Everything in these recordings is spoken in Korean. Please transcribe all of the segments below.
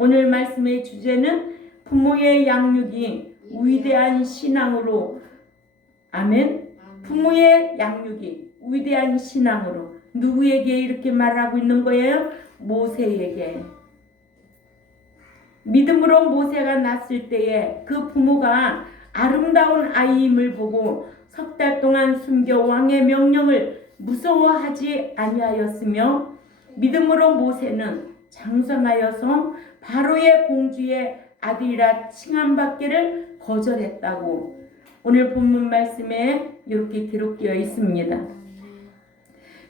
오늘 말씀의 주제는 부모의 양육이 위대한 신앙으로. 아멘. 부모의 양육이 위대한 신앙으로. 누구에게 이렇게 말하고 있는 거예요? 모세에게. 믿음으로 모세가 낳았을 때에 그 부모가 아름다운 아이임을 보고 석 달 동안 숨겨 왕의 명령을 무서워하지 아니하였으며, 믿음으로 모세는 장성하여서 바로의 공주의 아들이라 칭함받기를 거절했다고 오늘 본문 말씀에 이렇게 기록되어 있습니다.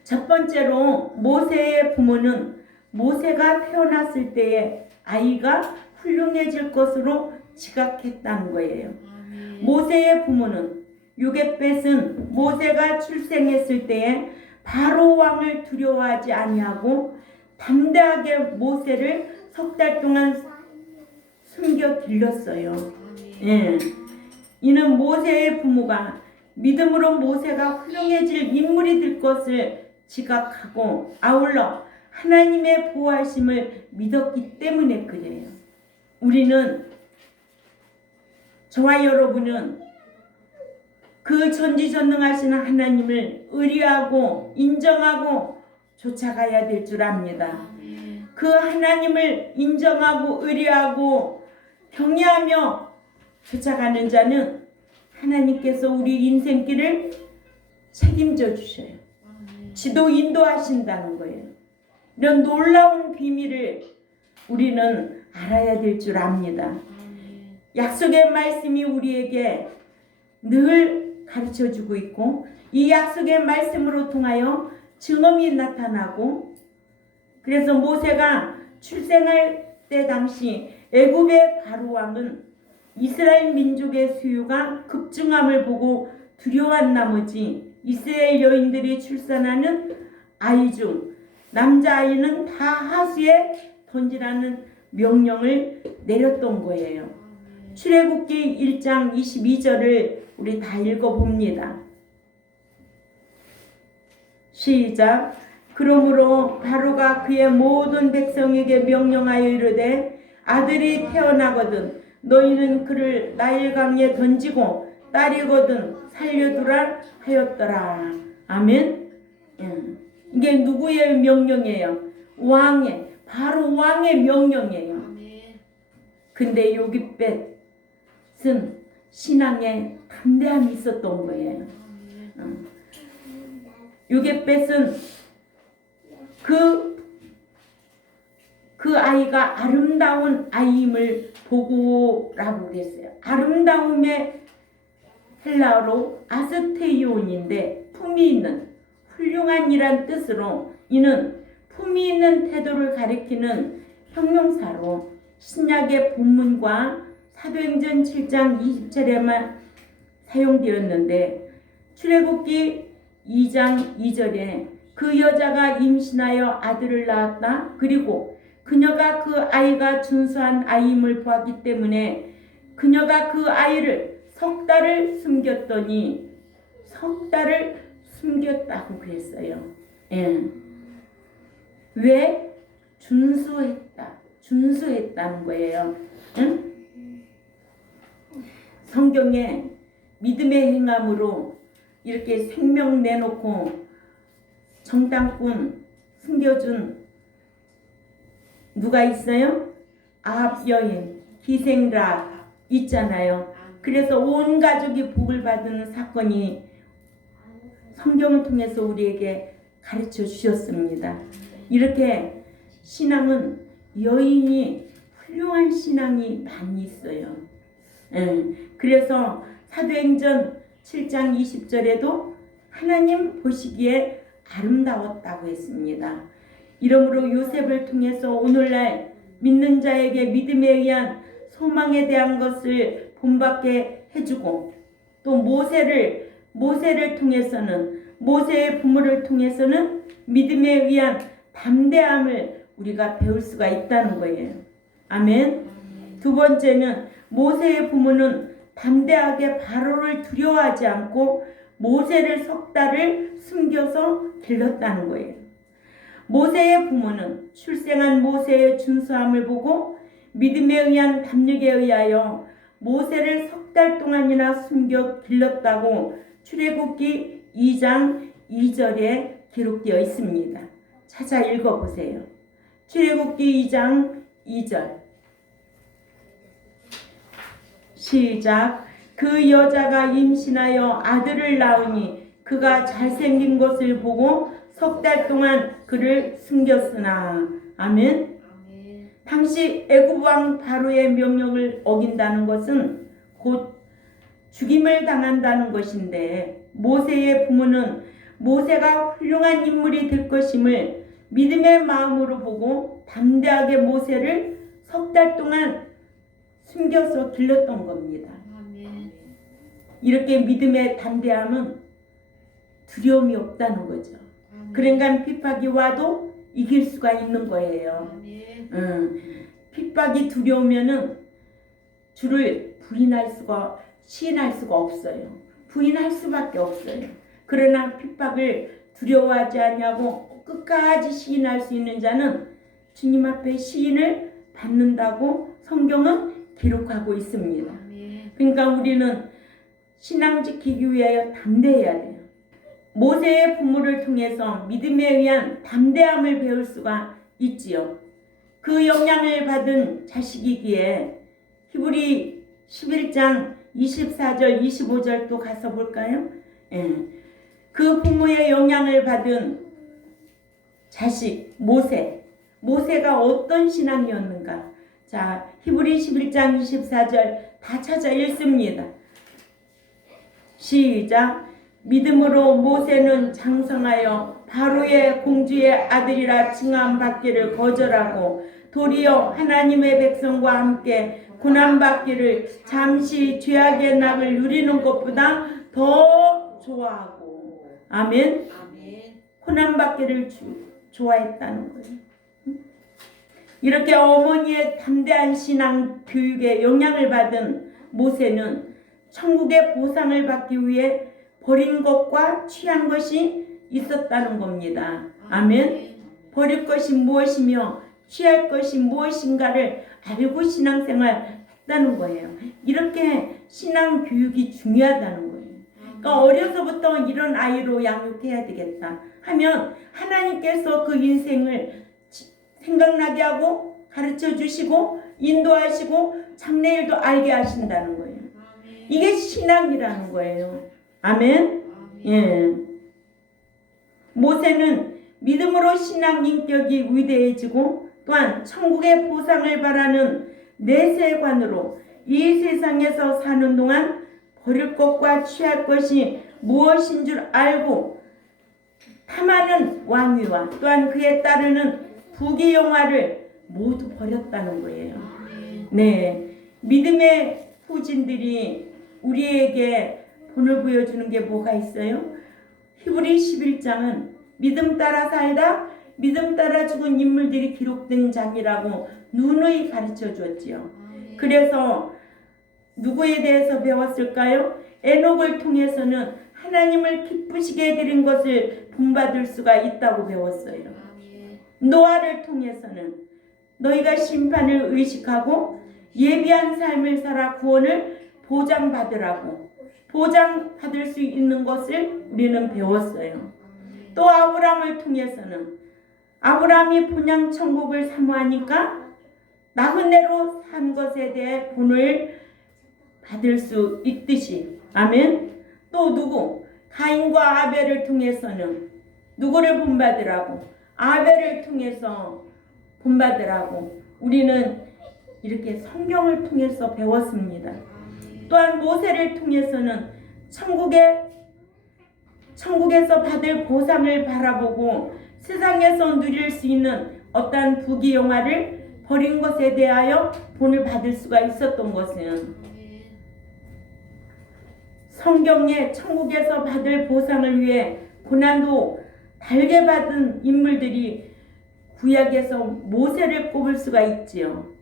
첫 번째로 모세의 부모는 모세가 태어났을 때에 아이가 훌륭해질 것으로 지각했다는 거예요. 모세의 부모는 요겟벳은 모세가 출생했을 때에 바로 왕을 두려워하지 아니하고 담대하게 모세를 석 달 동안 숨겨 길렀어요. 예. 이는 모세의 부모가 믿음으로 모세가 훌륭해질 인물이 될 것을 지각하고 아울러 하나님의 보호하심을 믿었기 때문에 그래요. 우리는, 저와 여러분은 그 전지전능하신 하나님을 의리하고 인정하고 쫓아가야 될 줄 압니다. 그 하나님을 인정하고 의리하고 경외하며 쫓아가는 자는 하나님께서 우리 인생길을 책임져 주셔요. 지도 인도하신다는 거예요. 이런 놀라운 비밀을 우리는 알아야 될 줄 압니다. 약속의 말씀이 우리에게 늘 가르쳐주고 있고, 이 약속의 말씀으로 통하여 증언이 나타나고, 그래서 모세가 출생할 때 당시 애굽의 바로 왕은 이스라엘 민족의 수요가 급증함을 보고 두려워한 나머지 이스라엘 여인들이 출산하는 아이 중 남자아이는 다 하수에 던지라는 명령을 내렸던 거예요. 출애굽기 1장 22절을 우리 다 읽어봅니다. 시작. 그러므로 바로가 그의 모든 백성에게 명령하여 이르되 아들이 태어나거든 너희는 그를 나일강에 던지고 딸이거든 살려두라 하였더라. 아멘. 이게 누구의 명령이에요? 왕의, 바로 왕의 명령이에요. 근데 요깃벳은 신앙에 담대함이 있었던 거예요. 요깃벳은 그 아이가 아름다운 아이임을 보고라고 그랬어요. 아름다움의 헬라어로 아스테이온인데 품이 있는, 훌륭한이란 뜻으로, 이는 품이 있는 태도를 가리키는 형용사로 신약의 본문과 사도행전 7장 20절에만 사용되었는데, 출애굽기 2장 2절에 그 여자가 임신하여 아들을 낳았다. 그리고 그녀가 그 아이가 준수한 아이임을 보았기 때문에 그녀가 그 아이를 석 달을 숨겼더니, 석 달을 숨겼다고 그랬어요. 예. 왜? 준수했다는 거예요. 응? 성경에 믿음의 행함으로 이렇게 생명 내놓고 정탐꾼 숨겨준 누가 있어요? 아합 여인, 기생라 있잖아요. 그래서 온 가족이 복을 받은 사건이 성경을 통해서 우리에게 가르쳐 주셨습니다. 이렇게 신앙은 여인이 훌륭한 신앙이 많이 있어요. 그래서 사도행전 7장 20절에도 하나님 보시기에 아름다웠다고 했습니다. 이러므로 요셉을 통해서 오늘날 믿는 자에게 믿음에 의한 소망에 대한 것을 본받게 해주고, 또 모세를 통해서는, 모세의 부모를 통해서는 믿음에 의한 담대함을 우리가 배울 수가 있다는 거예요. 아멘. 두 번째는 모세의 부모는 담대하게 바로를 두려워하지 않고 모세를 석 달을 숨겨서 길렀다는 거예요. 모세의 부모는 출생한 모세의 준수함을 보고 믿음에 의한 담력에 의하여 모세를 석 달 동안이나 숨겨 길렀다고 출애굽기 2장 2절에 기록되어 있습니다. 찾아 읽어보세요. 출애굽기 2장 2절 시작. 그 여자가 임신하여 아들을 낳으니 그가 잘생긴 것을 보고 석 달 동안 그를 숨겼으나. 아멘. 당시 애굽 왕 바로의 명령을 어긴다는 것은 곧 죽임을 당한다는 것인데, 모세의 부모는 모세가 훌륭한 인물이 될 것임을 믿음의 마음으로 보고 담대하게 모세를 석 달 동안 숨겨서 길렀던 겁니다. 이렇게 믿음의 담대함은 두려움이 없다는 거죠. 그러니까 핍박이 와도 이길 수가 있는 거예요. 핍박이 두려우면은 주를 시인할 수가 없어요. 부인할 수밖에 없어요. 그러나 핍박을 두려워하지 않냐고 끝까지 시인할 수 있는 자는 주님 앞에 시인을 받는다고 성경은 기록하고 있습니다. 그러니까 우리는 신앙 지키기 위하여 담대해야 돼요. 모세의 부모를 통해서 믿음에 의한 담대함을 배울 수가 있지요. 그 영향을 받은 자식이기에 히브리 11장 24절 25절 또 가서 볼까요? 그 부모의 영향을 받은 자식 모세가 어떤 신앙이었는가? 자, 히브리 11장 24절 다 찾아 읽습니다. 시작. 믿음으로 모세는 장성하여 바로의 공주의 아들이라 칭함받기를 거절하고 도리어 하나님의 백성과 함께 고난받기를 잠시 죄악의 낙을 누리는 것보다 더 좋아하고. 아멘. 고난받기를 좋아했다는 거예요. 이렇게 어머니의 담대한 신앙 교육에 영향을 받은 모세는 천국의 보상을 받기 위해 버린 것과 취한 것이 있었다는 겁니다. 아멘. 버릴 것이 무엇이며 취할 것이 무엇인가를 알고 신앙생활 했다는 거예요. 이렇게 신앙 교육이 중요하다는 거예요. 그러니까 어려서부터 이런 아이로 양육해야 되겠다 하면 하나님께서 그 인생을 생각나게 하고 가르쳐 주시고 인도하시고 장래일도 알게 하신다는 거예요. 이게 신앙이라는 거예요. 아멘. 예. 모세는 믿음으로 신앙 인격이 위대해지고 또한 천국의 보상을 바라는 내세관으로 이 세상에서 사는 동안 버릴 것과 취할 것이 무엇인 줄 알고 탐하는 왕위와 또한 그에 따르는 부귀영화를 모두 버렸다는 거예요. 네, 믿음의 후진들이 우리에게 본을 보여주는 게 뭐가 있어요? 히브리 11장은 믿음 따라 살다 믿음 따라 죽은 인물들이 기록된 장이라고 누누이 가르쳐 주었지요. 그래서 누구에 대해서 배웠을까요? 에녹을 통해서는 하나님을 기쁘시게 해드린 것을 본받을 수가 있다고 배웠어요. 노아를 통해서는 너희가 심판을 의식하고 예비한 삶을 살아 구원을 보장받으라고 보장받을 수 있는 것을 우리는 배웠어요. 또 아브라함을 통해서는 아브라함이 본향 천국을 사모하니까 나그네로 산 것에 대해 본을 받을 수 있듯이. 아멘. 또 누구? 가인과 아벨을 통해서는 누구를 본받으라고? 아벨을 통해서 본받으라고 우리는 이렇게 성경을 통해서 배웠습니다. 또한 모세를 통해서는 천국에서 받을 보상을 바라보고 세상에서 누릴 수 있는 어떠한 부귀영화를 버린 것에 대하여 본을 받을 수가 있었던 것은 성경에 천국에서 받을 보상을 위해 고난도 달게 받은 인물들이 구약에서 모세를 꼽을 수가 있지요.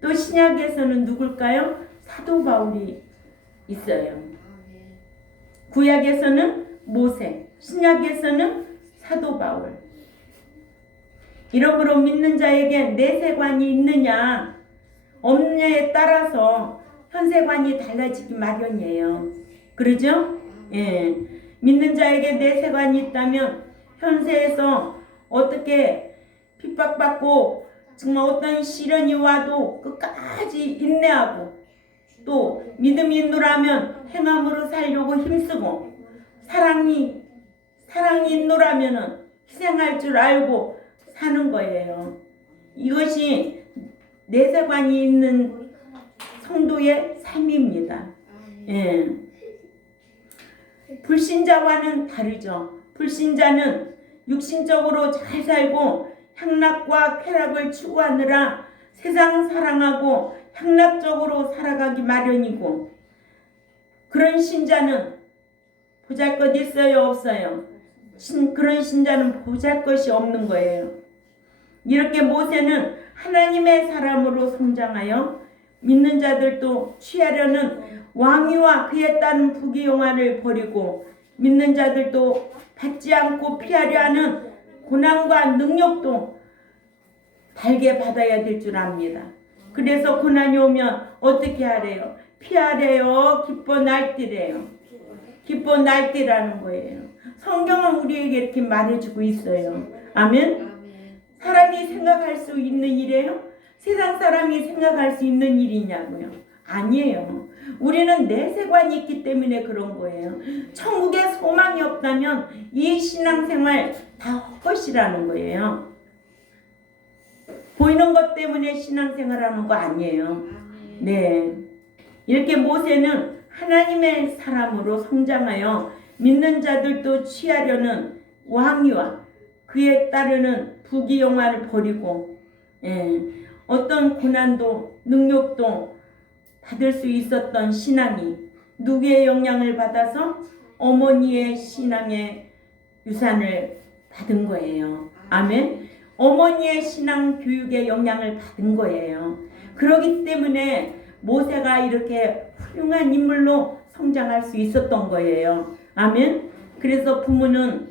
또 신약에서는 누굴까요? 사도 바울이 있어요. 구약에서는 모세, 신약에서는 사도 바울. 이러므로 믿는 자에게 내세관이 있느냐? 업무에 따라서 현세관이 달라지기 마련이에요. 그러죠? 예. 믿는 자에게 내세관이 있다면 현세에서 어떻게 핍박받고 정말 어떤 시련이 와도 끝까지 인내하고 또 믿음이 있노라면 행함으로 살려고 힘쓰고 사랑이 있노라면은 희생할 줄 알고 사는 거예요. 이것이 내세관이 있는 성도의 삶입니다. 예. 불신자와는 다르죠. 불신자는 육신적으로 잘 살고 향락과 쾌락을 추구하느라 세상 사랑하고 향락적으로 살아가기 마련이고, 그런 신자는 보잘것 있어요, 없어요? 그런 신자는 보잘것이 없는 거예요. 이렇게 모세는 하나님의 사람으로 성장하여 믿는 자들도 취하려는 왕위와 그에 따른 부귀영화를 버리고 믿는 자들도 받지 않고 피하려 하는 고난과 능력도 달게 받아야 될 줄 압니다. 그래서 고난이 오면 어떻게 하래요? 피하래요? 기뻐 날뛰래요? 기뻐 날뛰라는 거예요. 성경은 우리에게 이렇게 말해주고 있어요. 아멘? 사람이 생각할 수 있는 일이에요? 세상 사람이 생각할 수 있는 일이냐고요? 아니에요. 우리는 내세관이 있기 때문에 그런 거예요. 천국에 소망이 없다면 이 신앙생활 다 헛것이라는 거예요. 보이는 것 때문에 신앙생활하는 거 아니에요. 네, 이렇게 모세는 하나님의 사람으로 성장하여 믿는 자들도 취하려는 왕위와 그에 따르는 부귀영화를 버리고 어떤 고난도 능력도 받을 수 있었던 신앙이 누구의 영향을 받아서 어머니의 신앙의 유산을 받은 거예요. 아멘. 어머니의 신앙 교육의 영향을 받은 거예요. 그렇기 때문에 모세가 이렇게 훌륭한 인물로 성장할 수 있었던 거예요. 아멘. 그래서 부모는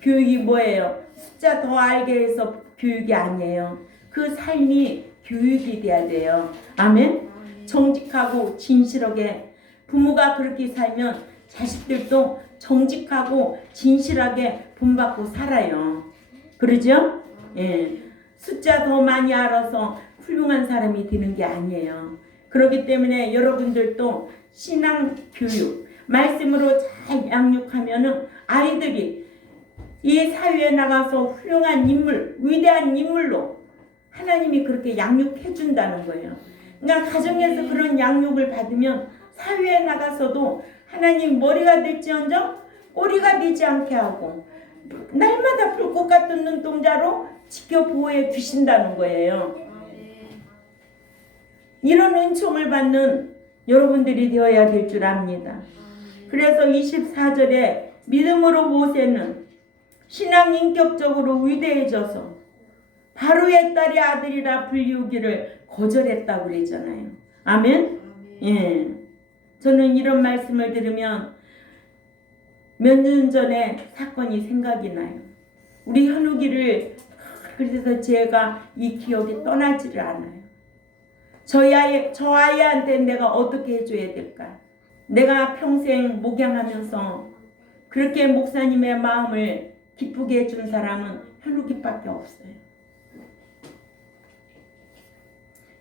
교육이 뭐예요? 숫자 더 알게 해서 교육이 아니에요. 그 삶이 교육이 돼야 돼요. 아멘. 정직하고 진실하게 부모가 그렇게 살면 자식들도 정직하고 진실하게 본받고 살아요. 그러죠? 예. 숫자 더 많이 알아서 훌륭한 사람이 되는 게 아니에요. 그렇기 때문에 여러분들도 신앙 교육, 말씀으로 잘 양육하면은 아이들이 이 사회에 나가서 훌륭한 인물, 위대한 인물로 하나님이 그렇게 양육해 준다는 거예요. 그러니까 가정에서 그런 양육을 받으면 사회에 나가서도 하나님 머리가 될지언정 꼬리가 되지 않게 하고 날마다 불꽃 같은 눈동자로 지켜 보호해 주신다는 거예요. 이런 은총을 받는 여러분들이 되어야 될 줄 압니다. 그래서 24절에 믿음으로 모세는 신앙 인격적으로 위대해져서 바로의 딸의 아들이라 불리우기를 거절했다고 그러잖아요. 아멘? 예. 저는 이런 말씀을 들으면 몇 년 전에 사건이 생각이 나요. 우리 현욱이를 그래서 제가 이 기억이 떠나지를 않아요. 저 아이한테 내가 어떻게 해줘야 될까? 내가 평생 목양하면서 그렇게 목사님의 마음을 기쁘게 해준 사람은 현욱이밖에 없어요.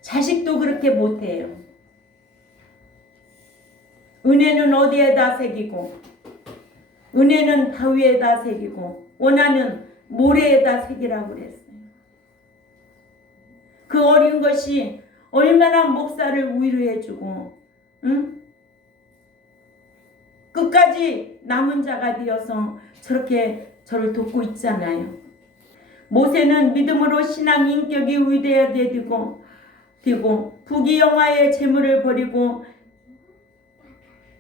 자식도 그렇게 못해요. 은혜는 어디에다 새기고 은혜는 바위에다 새기고 원하는 모래에다 새기라고 그랬어요. 그 어린 것이 얼마나 목사를 위로해주고 끝까지 남은 자가 되어서 저렇게 저를 돕고 있잖아요. 모세는 믿음으로 신앙 인격이 위대하게 되고 부귀영화의 재물을 버리고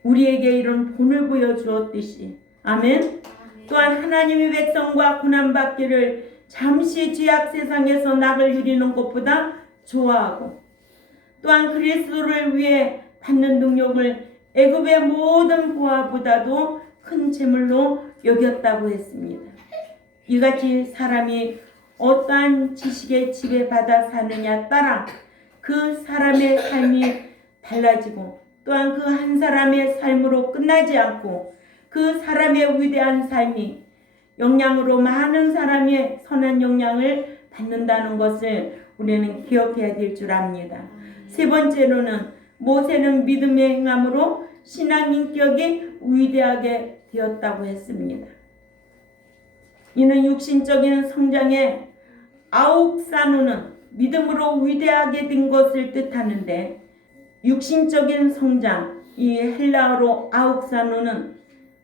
우리에게 이런 본을 보여주었듯이 아멘. 또한 하나님의 백성과 고난받기를 잠시 죄악 세상에서 낙을 누리는 것보다 좋아하고 또한 그리스도를 위해 받는 능력을 애굽의 모든 보화보다도 큰 재물로 여겼다고 했습니다. 이같이 사람이 어떠한 지식에 지배받아 사느냐 따라 그 그 사람의 삶이 달라지고 또한 그 한 사람의 삶으로 끝나지 않고 그 사람의 위대한 삶이 영향으로 많은 사람의 선한 영향을 받는다는 것을 우리는 기억해야 될 줄 압니다. 세 번째로는 모세는 믿음의 행함으로 신앙 인격이 위대하게 되었다고 했습니다. 이는 육신적인 성장의 아욱사노는 믿음으로 위대하게 된 것을 뜻하는데, 육신적인 성장, 이 헬라어로 아욱사노는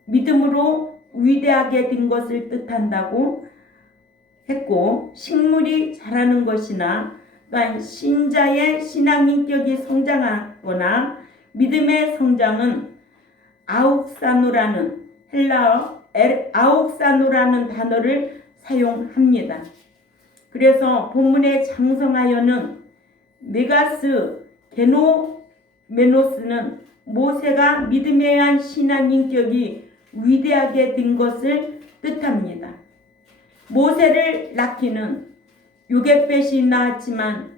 믿음으로 위대하게 된 것을 뜻한다고 했고, 식물이 자라는 것이나 또한 신자의 신앙 인격이 성장하거나 믿음의 성장은 아욱사노라는 헬라어 아욱사노라는 단어를 사용합니다. 그래서 본문의 장성하여는 메가스 게노메노스는 모세가 믿음에 의한 신앙 인격이 위대하게 된 것을 뜻합니다. 모세를 낳기는 요겟벳이 낳았지만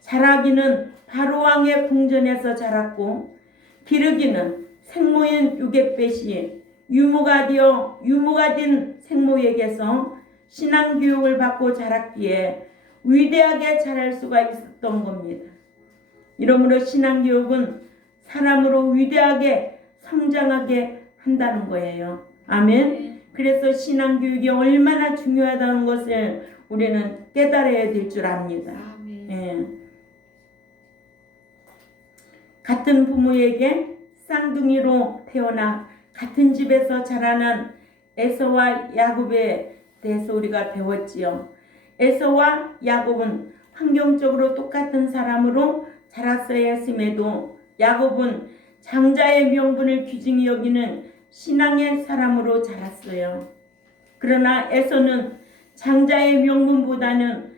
자라기는 바로왕의 궁전에서 자랐고, 기르기는 생모인 요겟벳이 유모가 된 생모에게서 신앙교육을 받고 자랐기에 위대하게 자랄 수가 있었던 겁니다. 이러므로 신앙교육은 사람으로 위대하게 성장하게 한다는 거예요. 아멘. 그래서 신앙교육이 얼마나 중요하다는 것을 우리는 깨달아야 될 줄 압니다. 예. 같은 부모에게 쌍둥이로 태어나 같은 집에서 자라난 에서와 야곱에 대해서 우리가 배웠지요. 에서와 야곱은 환경적으로 똑같은 사람으로 자랐어야 했음에도 야곱은 장자의 명분을 귀중히 여기는 신앙의 사람으로 자랐어요. 그러나 에서는 장자의 명분보다는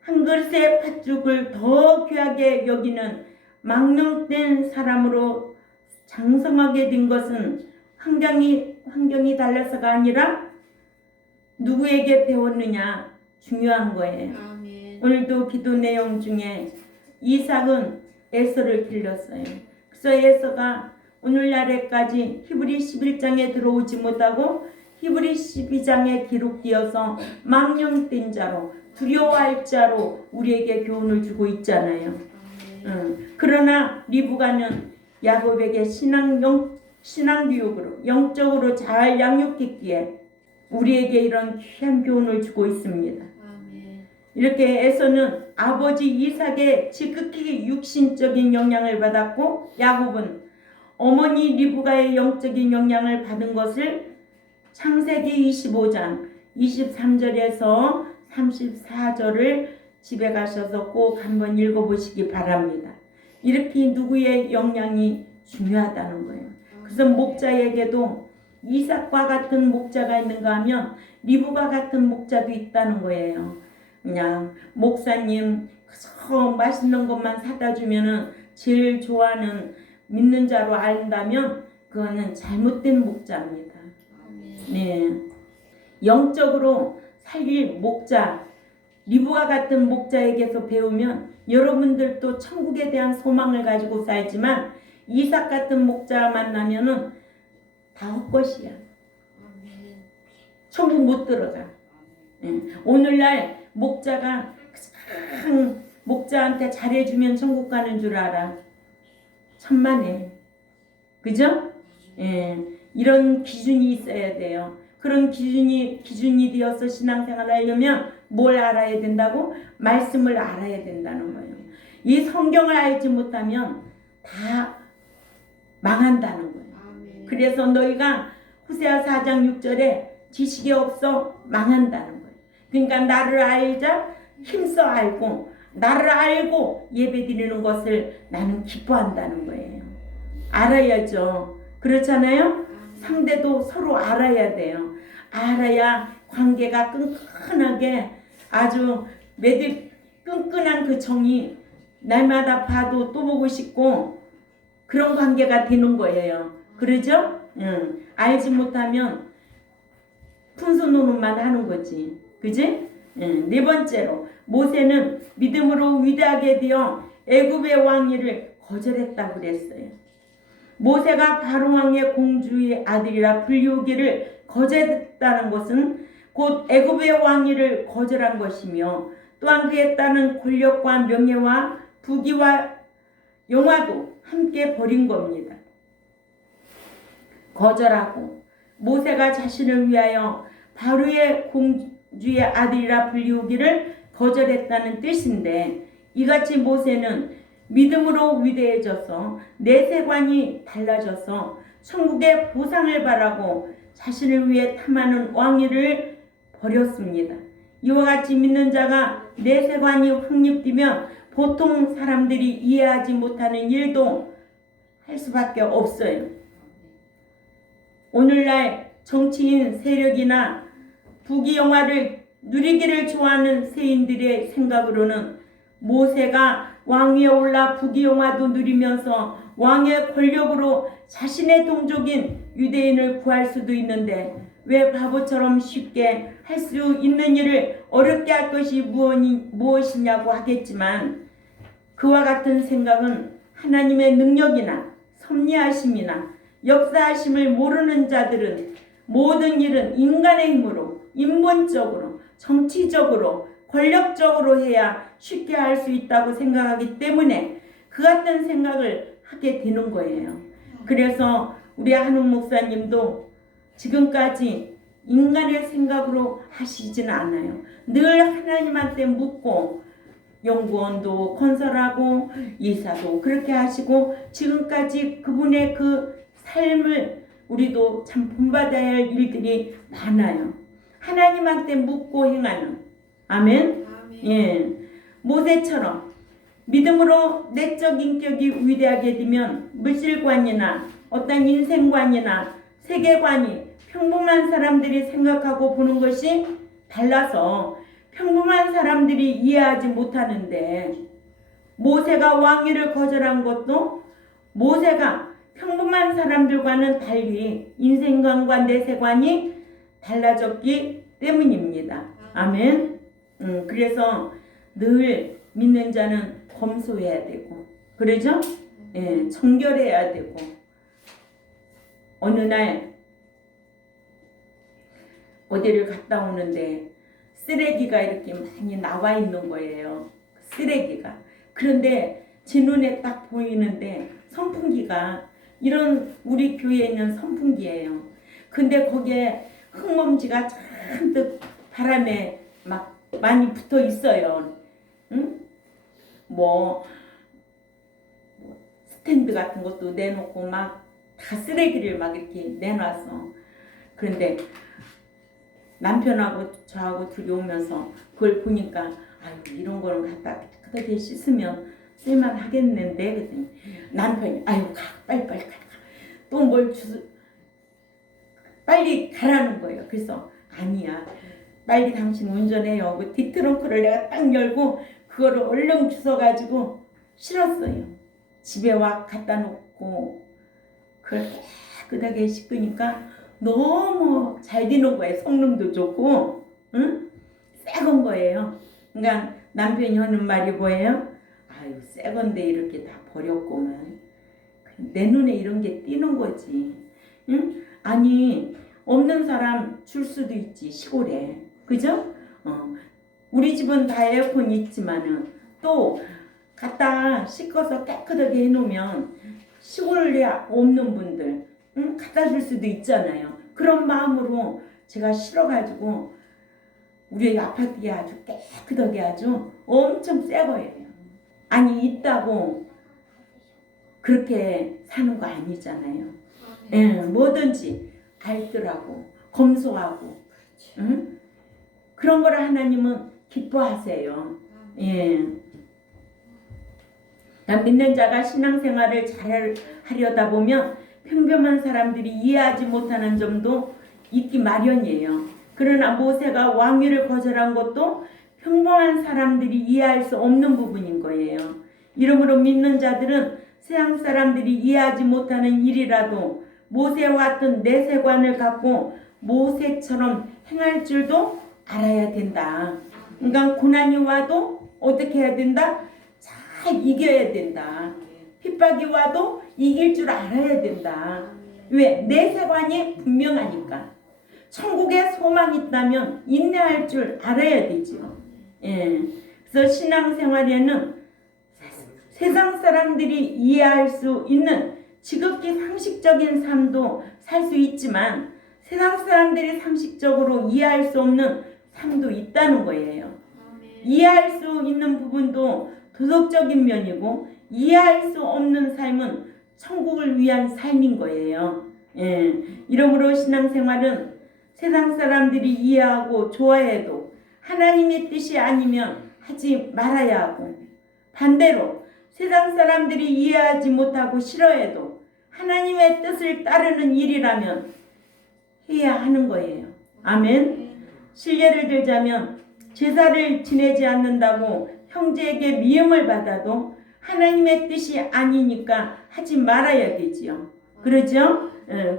한 그릇의 팥죽을 더 귀하게 여기는 망령된 사람으로 장성하게 된 것은 환경이 달라서가 아니라 누구에게 배웠느냐 중요한 거예요. 아멘. 오늘도 기도 내용 중에 이삭은 에서를 길렀어요. 그래서 에서가 오늘날에까지 히브리 11장에 들어오지 못하고 히브리 12장에 기록되어서 망령된 자로 두려워할 자로 우리에게 교훈을 주고 있잖아요. 그러나 리브가는 야곱에게 신앙교육으로 영적으로 잘 양육했기에 우리에게 이런 귀한 교훈을 주고 있습니다. 이렇게 에서는 아버지 이삭의 지극히 육신적인 영향을 받았고, 야곱은 어머니 리브가의 영적인 영향을 받은 것을 창세기 25장 23절에서 34절을 집에 가셔서 꼭 한번 읽어보시기 바랍니다. 이렇게 누구의 영향이 중요하다는 거예요. 그래서 목자에게도 이삭과 같은 목자가 있는가 하면 리브가 같은 목자도 있다는 거예요. 그냥 목사님 맛있는 것만 사다 주면은 제일 좋아하는 믿는 자로 안다면 그거는 잘못된 목자입니다. 네, 영적으로 살릴 목자 리브가 같은 목자에게서 배우면 여러분들도 천국에 대한 소망을 가지고 살지만 이삭 같은 목자 만나면은 다 헛것이야. 천국 못 들어가. 오늘날 목자가 목자한테 잘해주면 천국 가는 줄 알아. 천만에. 그죠? 이런 기준이 있어야 돼요. 그런 기준이 되어서 신앙생활을 하려면 뭘 알아야 된다고? 말씀을 알아야 된다는 거예요. 이 성경을 알지 못하면 다 망한다는 거예요. 그래서 너희가 호세아 4장 6절에 지식이 없어 망한다는 거예요. 그러니까 나를 알자, 힘써 알고, 나를 알고 예배드리는 것을 나는 기뻐한다는 거예요. 알아야죠. 그렇잖아요? 상대도 서로 알아야 돼요. 알아야 관계가 끈끈하게 아주 끈끈한 그 정이 날마다 봐도 또 보고 싶고 그런 관계가 되는 거예요. 그러죠? 알지 못하면 푼수노릇만 하는 거지. 그지? 네 번째로 모세는 믿음으로 위대하게 되어 애굽의 왕위를 거절했다고 그랬어요. 모세가 바로 왕의 공주의 아들이라 불리우기를 거절했다는 것은 곧 애굽의 왕위를 거절한 것이며 또한 그에 따른 권력과 명예와 부귀와 영화도 함께 버린 겁니다. 거절하고 모세가 자신을 위하여 바로의 공주의 아들이라 불리우기를 거절했다는 뜻인데 이같이 모세는 믿음으로 위대해져서 내세관이 달라져서 천국의 보상을 바라고 자신을 위해 탐하는 왕위를 버렸습니다. 이와 같이 믿는 자가 내세관이 확립되면 보통 사람들이 이해하지 못하는 일도 할 수밖에 없어요. 오늘날 정치인 세력이나 부귀영화를 누리기를 좋아하는 세인들의 생각으로는 모세가 왕위에 올라 부귀영화도 누리면서 왕의 권력으로 자신의 동족인 유대인을 구할 수도 있는데 왜 바보처럼 쉽게 할 수 있는 일을 어렵게 할 것이 무엇이냐고 하겠지만 그와 같은 생각은 하나님의 능력이나 섭리하심이나 역사하심을 모르는 자들은 모든 일은 인간의 힘으로 인본적으로 정치적으로 권력적으로 해야 쉽게 할 수 있다고 생각하기 때문에 그 같은 생각을 하게 되는 거예요. 그래서 우리 한웅 목사님도 지금까지 인간의 생각으로 하시지는 않아요. 늘 하나님한테 묻고 연구원도 건설하고 이사도 그렇게 하시고 지금까지 그분의 그 삶을 우리도 참 본받아야 할 일들이 많아요. 하나님한테 묻고 행하는 아멘. 예, 모세처럼 믿음으로 내적 인격이 위대하게 되면 물질관이나 어떤 인생관이나 세계관이 평범한 사람들이 생각하고 보는 것이 달라서 평범한 사람들이 이해하지 못하는데 모세가 왕위를 거절한 것도 모세가 평범한 사람들과는 달리 인생관과 내세관이 달라졌기 때문입니다. 아멘. 그래서 늘 믿는 자는 검소해야 되고 그러죠? 예, 정결해야 되고 어느 날 어디를 갔다 오는데 쓰레기가 이렇게 많이 나와 있는 거예요. 쓰레기가. 그런데 제 눈에 딱 보이는데 선풍기가 이런 우리 교회에 있는 선풍기예요. 근데 거기에 흙먼지가 잔뜩 바람에 막 많이 붙어 있어요. 응? 뭐 스탠드 같은 것도 내놓고 막 다 쓰레기를 막 이렇게 내놔서 그런데 남편하고 저하고 둘이 오면서 그걸 보니까 아유 이런 거를 갖다 깨끗하게 씻으면 쓸만 하겠는데 그랬더니 남편이 아유 가 빨리 가 또 뭘 빨리 가라는 거예요. 그래서 아니야 빨리 당신 운전해요. 그 뒷트렁크를 내가 딱 열고 그거를 얼른 주워가지고 실었어요. 집에 와 갖다 놓고 그걸 깨끗하게 씻으니까 너무 잘 되는 거예요. 성능도 좋고 응? 새건 거예요. 그러니까 남편이 하는 말이 뭐예요? 아유 새건데 이렇게 다 버렸구만. 내 눈에 이런 게 띄는 거지. 응? 아니 없는 사람 줄 수도 있지 시골에. 그죠? 우리 집은 다 에어컨 있지만은 또 갖다 씻어서 깨끗하게 해놓으면 시골에 없는 분들 응? 갖다 줄 수도 있잖아요. 그런 마음으로 제가 실어가지고 우리 아파트에 아주 깨끗하게 아주 엄청 새 거예요. 아니 있다고 그렇게 사는 거 아니잖아요. 예, 뭐든지 알뜰하고 검소하고 응? 그런 거를 하나님은 기뻐하세요. 예. 믿는 자가 신앙생활을 잘 하려다 보면 평범한 사람들이 이해하지 못하는 점도 있기 마련이에요. 그러나 모세가 왕위를 거절한 것도 평범한 사람들이 이해할 수 없는 부분인 거예요. 이러므로 믿는 자들은 세상 사람들이 이해하지 못하는 일이라도 모세와 같은 내세관을 갖고 모세처럼 행할 줄도 알아야 된다. 그러니까 고난이 와도 어떻게 해야 된다? 잘 이겨야 된다. 핍박이 와도 이길 줄 알아야 된다. 왜? 내 세관이 분명하니까. 천국에 소망이 있다면 인내할 줄 알아야 되죠. 예. 그래서 신앙생활에는 세상 사람들이 이해할 수 있는 지극히 상식적인 삶도 살 수 있지만 세상 사람들이 상식적으로 이해할 수 없는 삶도 있다는 거예요. 이해할 수 있는 부분도 도덕적인 면이고 이해할 수 없는 삶은 천국을 위한 삶인 거예요. 예. 이러므로 신앙생활은 세상 사람들이 이해하고 좋아해도 하나님의 뜻이 아니면 하지 말아야 하고, 반대로 세상 사람들이 이해하지 못하고 싫어해도 하나님의 뜻을 따르는 일이라면 해야 하는 거예요. 아멘. 실례를 들자면 제사를 지내지 않는다고 형제에게 미움을 받아도 하나님의 뜻이 아니니까 하지 말아야 되지요. 그러죠?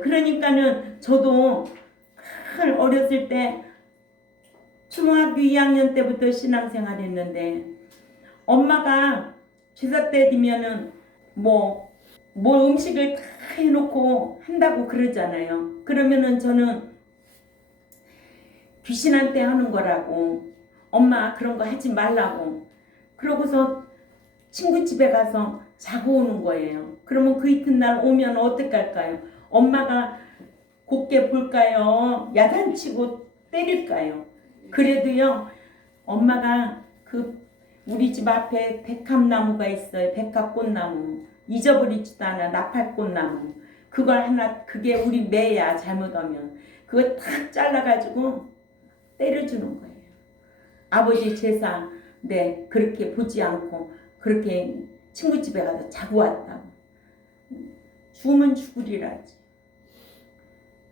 그러니까는 저도 어렸을 때 중학교 2학년 때부터 신앙생활 했는데 엄마가 제사 때 되면은 뭐 음식을 다 해놓고 한다고 그러잖아요. 그러면은 저는 귀신한테 하는 거라고, 엄마 그런 거 하지 말라고, 그러고서 친구 집에 가서 자고 오는 거예요. 그러면 그 이튿날 오면 어떡할까요? 엄마가 곱게 볼까요? 야단치고 때릴까요? 그래도요, 엄마가 우리 집 앞에 백합나무가 있어요. 백합꽃나무. 잊어버리지도 않아. 나팔꽃나무. 그게 우리 매야. 잘못하면 그거 탁 잘라가지고 때려주는 거예요. 아버지 제사 그렇게 보지 않고 그렇게 친구 집에 가서 자고 왔다고. 죽으면 죽으리라지.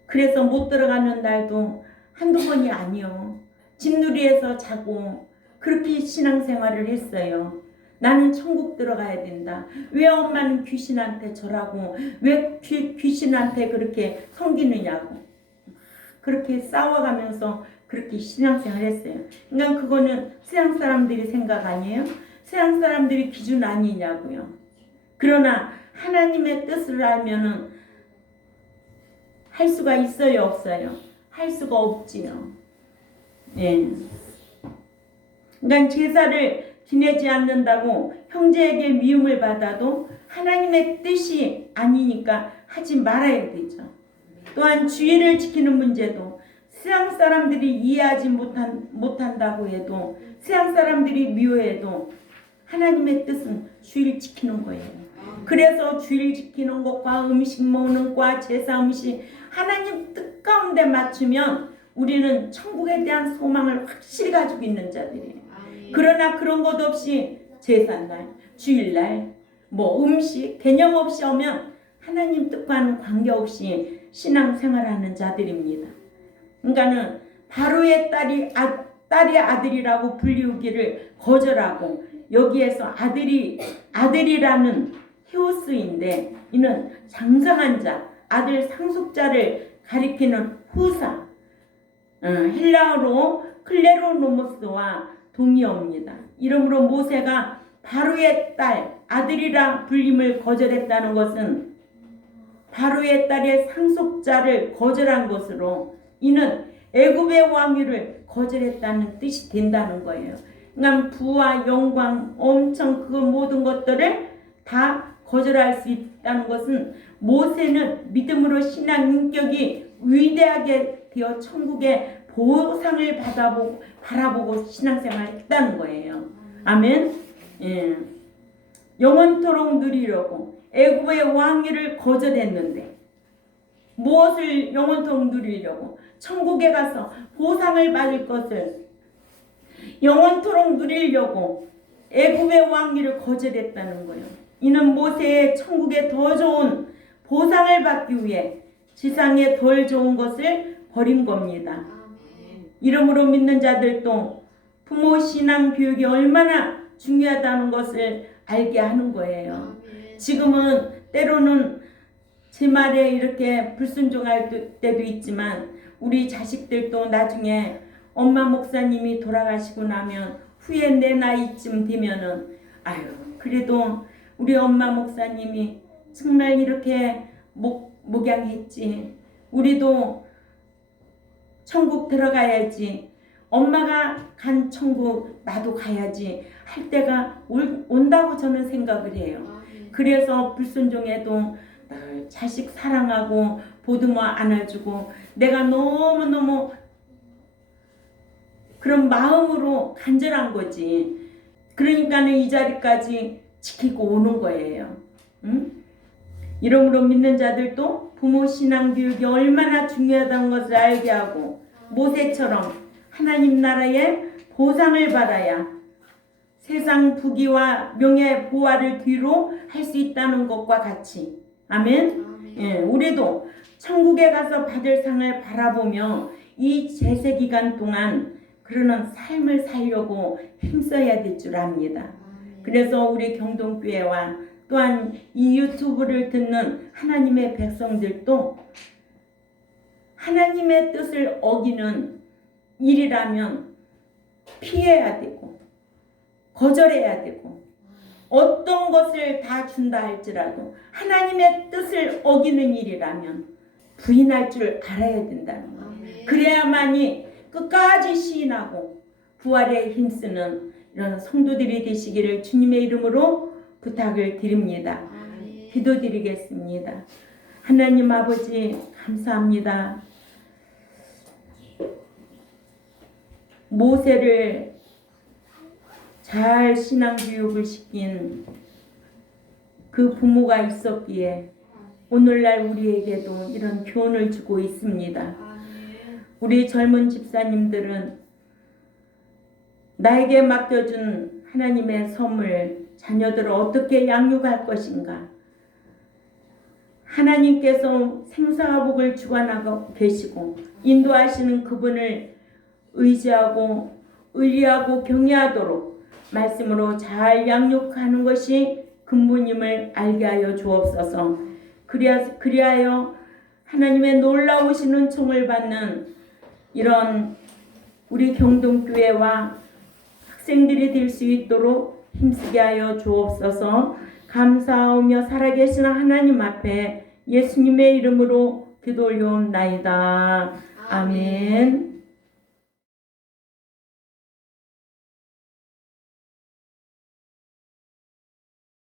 그래서 못 들어가는 날도 한두 번이 아니요. 집누리에서 자고 그렇게 신앙생활을 했어요. 나는 천국 들어가야 된다. 왜 엄마는 귀신한테 절하고 왜 귀신한테 그렇게 섬기느냐고. 그렇게 싸워가면서 그렇게 신앙생활 했어요. 그러니까 그거는 세상 사람들이 생각 아니에요? 세상 사람들이 기준 아니냐고요. 그러나 하나님의 뜻을 알면은 할 수가 있어요, 없어요? 할 수가 없지요. 예. 그러니까 제사를 지내지 않는다고 형제에게 미움을 받아도 하나님의 뜻이 아니니까 하지 말아야 되죠. 또한 주의를 지키는 문제도 세상 사람들이 이해하지 못한다고 해도, 세상 사람들이 미워해도 하나님의 뜻은 주의를 지키는 거예요. 그래서 주의를 지키는 것과 음식 먹는 것과 제사 음식 하나님 뜻 가운데 맞추면 우리는 천국에 대한 소망을 확실히 가지고 있는 자들이에요. 그러나 그런 것 없이 제사날, 주일날, 음식 개념 없이 오면 하나님 뜻과는 관계없이 신앙생활하는 자들입니다. 그러니까는 바로의 딸이 아들이라고 불리우기를 거절하고, 여기에서 아들이라는 헤오스인데 이는 장성한 자, 아들 상속자를 가리키는 후사, 헬라어로 클레로노모스와 동의어입니다. 이러므로 모세가 바로의 딸, 아들이라 불림을 거절했다는 것은 바로의 딸의 상속자를 거절한 것으로 이는 애굽의 왕위를 거절했다는 뜻이 된다는 거예요. 그러니까 부와 영광, 엄청 그 모든 것들을 다 거절할 수 있다는 것은 모세는 믿음으로 신앙 인격이 위대하게 되어 천국의 보상을 바라보고 신앙생활을 했다는 거예요. 아멘. 예. 영원토록 누리려고 애굽의 왕위를 거절했는데 무엇을 영원토록 누리려고? 천국에 가서 보상을 받을 것을 영원토록 누리려고 애굽의 왕위를 거절했다는 거예요. 이는 모세의 천국에 더 좋은 보상을 받기 위해 지상에 덜 좋은 것을 버린 겁니다. 이러므로 믿는 자들도 부모 신앙 교육이 얼마나 중요하다는 것을 알게 하는 거예요. 지금은 때로는 제 말에 이렇게 불순종할 때도 있지만 우리 자식들도 나중에 엄마 목사님이 돌아가시고 나면 후에 내 나이쯤 되면은 그래도 우리 엄마 목사님이 정말 이렇게 목양했지. 우리도 천국 들어가야지. 엄마가 간 천국 나도 가야지 할 때가 온다고 저는 생각을 해요. 그래서 불순종해도 늘 자식 사랑하고 보듬어 안아주고 내가 너무너무 그런 마음으로 간절한 거지. 그러니까는 이 자리까지 지키고 오는 거예요. 응? 이러므로 믿는 자들도 부모 신앙 교육이 얼마나 중요하다는 것을 알게 하고 모세처럼 하나님 나라의 보상을 받아야 세상 부귀와 명예 보화를 뒤로 할 수 있다는 것과 같이 아멘. 예, 우리도 천국에 가서 받을 상을 바라보며 이 제세 기간 동안 그러는 삶을 살려고 힘써야 될 줄 압니다. 그래서 우리 경동교회와 또한 이 유튜브를 듣는 하나님의 백성들도 하나님의 뜻을 어기는 일이라면 피해야 되고 거절해야 되고 어떤 것을 다 준다 할지라도 하나님의 뜻을 어기는 일이라면 부인할 줄 알아야 된다는 거예요. 그래야만이 끝까지 시인하고 부활에 힘쓰는 이런 성도들이 되시기를 주님의 이름으로 부탁을 드립니다. 기도드리겠습니다. 하나님 아버지 감사합니다. 모세를 잘 신앙교육을 시킨 그 부모가 있었기에 오늘날 우리에게도 이런 교훈을 주고 있습니다. 우리 젊은 집사님들은 나에게 맡겨준 하나님의 선물 자녀들을 어떻게 양육할 것인가. 하나님께서 생사와 복을 주관하고 계시고 인도하시는 그분을 의지하고 의리하고 경외하도록 말씀으로 잘 양육하는 것이 근본임을 알게 하여 주옵소서. 그리하여 하나님의 놀라우신 은총을 받는 이런 우리 경동교회와 학생들이 될 수 있도록 힘쓰게 하여 주옵소서. 감사하며 살아계신 하나님 앞에 예수님의 이름으로 기도 올려옵나이다. 아멘.